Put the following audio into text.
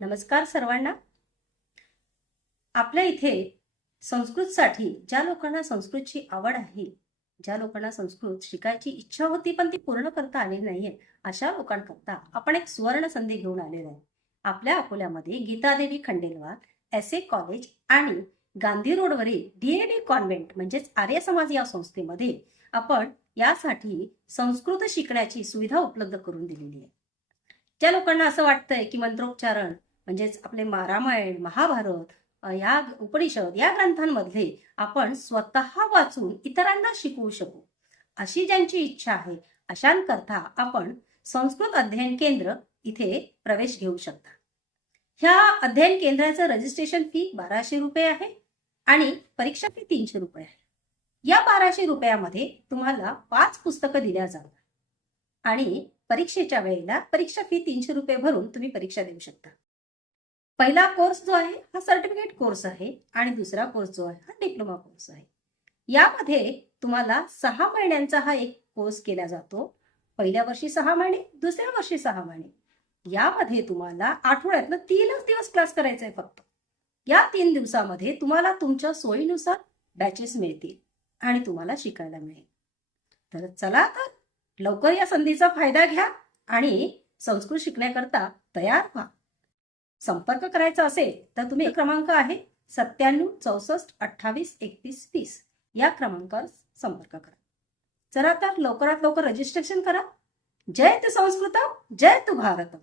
नमस्कार सर्वांना. आपल्या इथे संस्कृतसाठी ज्या लोकांना संस्कृतची आवड आहे, ज्या लोकांना संस्कृत शिकायची इच्छा होती पण ती पूर्ण करता आली नाहीये, अशा लोकांकरता आपण एक सुवर्ण संधी घेऊन आलेलो आहे. आपल्या अकोल्यामध्ये गीतादेवी खंडेलवाल एसए कॉलेज आणि गांधी रोडवरील डीएव्ही कॉन्व्हेंट म्हणजेच आर्य समाज या संस्थेमध्ये आपण यासाठी संस्कृत शिकण्याची सुविधा उपलब्ध करून दिलेली आहे. ज्या लोकांना असं वाटतंय की मंत्रोच्चारण म्हणजेच आपले रामायण, महाभारत या उपनिषद या ग्रंथांमधले आपण स्वतः वाचून इतरांना शिकवू शकू, अशी ज्यांची इच्छा आहे अशांकरता आपण संस्कृत अध्ययन केंद्र इथे प्रवेश घेऊ शकता. ह्या अध्ययन केंद्राचं रजिस्ट्रेशन फी 1200 रुपये आहे आणि परीक्षा फी 300 रुपये आहे. या 1200 रुपयामध्ये तुम्हाला 5 पुस्तकं दिल्या जातात आणि परीक्षेच्या वेळेला परीक्षा फी 300 रुपये भरून तुम्ही परीक्षा देऊ शकता. पहिला कोर्स जो आहे हा सर्टिफिकेट कोर्स आहे आणि दुसरा कोर्स जो आहे हा डिप्लोमा कोर्स आहे. यामध्ये तुम्हाला 6 महिन्यांचा हा एक कोर्स केला जातो. पहिल्या वर्षी 6 महिने, दुसऱ्या वर्षी 6 महिने. यामध्ये तुम्हाला आठवड्यातनं 3च दिवस क्लास करायचा आहे फक्त. या 3 दिवसामध्ये तुम्हाला तुमच्या सोयीनुसार बॅचेस मिळतील आणि तुम्हाला शिकायला मिळेल. तर चला तर लवकर या संधीचा फायदा घ्या आणि संस्कृत शिकण्याकरता तयार व्हा. संपर्क करायचा असेल तर तुम्ही क्रमांक आहे 97 64 28 31 30 या क्रमांकावर संपर्क करा. चला तर लवकरात लवकर रजिस्ट्रेशन करा. जयतु संस्कृतम, जयतु भारतम.